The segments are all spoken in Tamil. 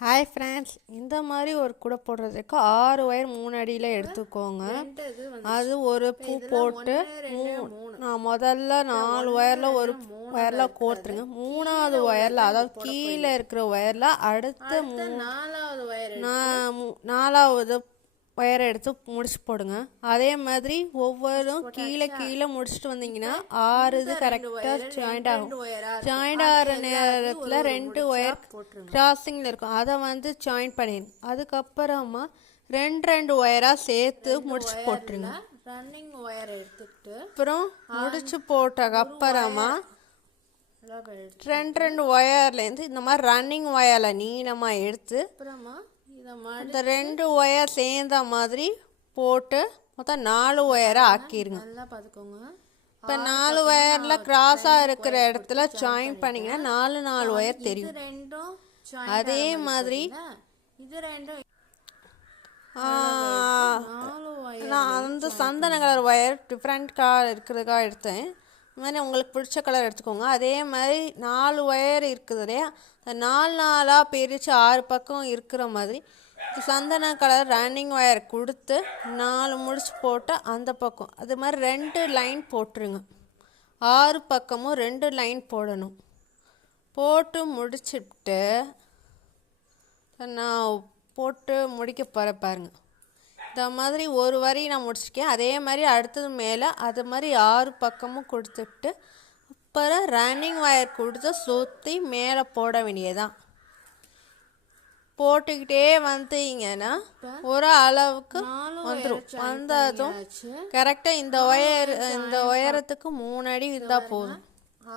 ஹாய் ஃப்ரெண்ட்ஸ், இந்த மாதிரி ஒரு கூடை போடுறதுக்கு 6 ஒயர் 3 அடியில் எடுத்துக்கோங்க. அது ஒரு பூ போட்டு நான் முதல்ல 4 ஒயரில் ஒரு ஒயரில் கோர்த்துருங்க. 3வது ஒயரில், அதாவது கீழே இருக்கிற ஒயரில் அடுத்த 4வது ஒயரை எடுத்து முடிச்சு போடுங்க. அதே மாதிரி ஒவ்வொரும் கீழே கீழே முடிச்சுட்டு வந்தீங்கன்னா 6 இது கரெக்டாக ஜாயிண்ட் ஆகும். ஜாயிண்ட் ஆகிற நேரத்தில் 2 ஒயர் கிராசிங்கில் இருக்கும், அதை ஜாயின் பண்ணிடுங்க. அதுக்கப்புறமா 2 ஒயராக சேர்த்து முடிச்சு போட்டுருங்க. ரன்னிங் ஒயர் எடுத்துக்கிட்டு அப்புறம் முடிச்சு போட்டதுக்கப்புறமா 2 ஒயர்லேருந்து இந்த மாதிரி ரன்னிங் ஒயரில் நீளமாக எடுத்து அப்புறமா இந்த 2 ஒயர் சேர்ந்த மாதிரி போட்டு மொத்தம் 4 ஒயரை ஆக்கிடுங்க. நல்லா பார்த்துக்கோங்க. இப்போ 4 ஒயரில் கிராஸாக இருக்கிற இடத்துல ஜாயின் பண்ணிங்கன்னா 4 ஒயர் தெரியும். அதே மாதிரி நான் அந்த சந்தன கலர் ஒயர் டிஃப்ரெண்ட் கலர் இருக்கிறதுக்காக எடுத்தேன். இந்த மாதிரி உங்களுக்கு பிடிச்ச கலர் எடுத்துக்கோங்க. அதே மாதிரி 4 ஒயர் இருக்குது இல்லையா, அந்த 4 பிரித்து 6 பக்கம் இருக்கிற மாதிரி சந்தன கலர் ரன்னிங் ஒயர் கொடுத்து 4 முடிச்சு போட்டு அந்த பக்கம் அது மாதிரி 2 லைன் போட்டுருங்க. 6 பக்கமும் 2 லைன் போடணும். போட்டு முடிச்சுட்டு நான் போட்டு முடிக்க போகிற பாருங்க. இந்த மாதிரி ஒரு வரி நான் முடிச்சிருக்கேன். அதே மாதிரி அடுத்தது மேலே அது மாதிரி 6 பக்கமும் கொடுத்துட்டு அப்புறம் ரன்னிங் ஒயர் கொடுத்து சுற்றி மேலே போட வேண்டியதான். போட்டுக்கிட்டே வந்தீங்கன்னா ஒரு அளவுக்கு வந்துடும். வந்ததும் கரெக்டாக இந்த ஒயரத்துக்கு 3 அடி இருந்தால் போதும்.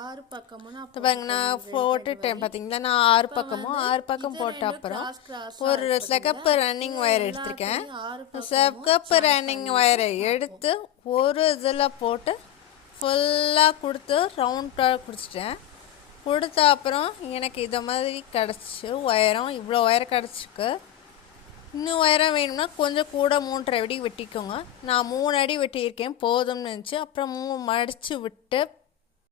6 பக்கமும் பாருங்க, நான் போட்டுட்டேன் பார்த்தீங்களா. நான் 6 பக்கம் போட்ட அப்புறம் ஒரு சிகப்பு ரன்னிங் ஒயர் எடுத்திருக்கேன். சிகப்பு ரன்னிங் ஒயரை எடுத்து ஒரு இதில் போட்டு ஃபுல்லாக கொடுத்து ரவுண்டாக கொடுத்துட்டேன். கொடுத்த அப்புறம் எனக்கு இதை மாதிரி கிடச்சி ஒயரம், இவ்வளோ ஒயரம் கிடச்சிருக்கு. இன்னும் ஒயரம் வேணும்னா கொஞ்சம் கூட 3.5 அடி வெட்டிக்கோங்க. நான் 3 அடி வெட்டியிருக்கேன், போதும்னு நினச்சி. அப்புறம் மடித்து விட்டு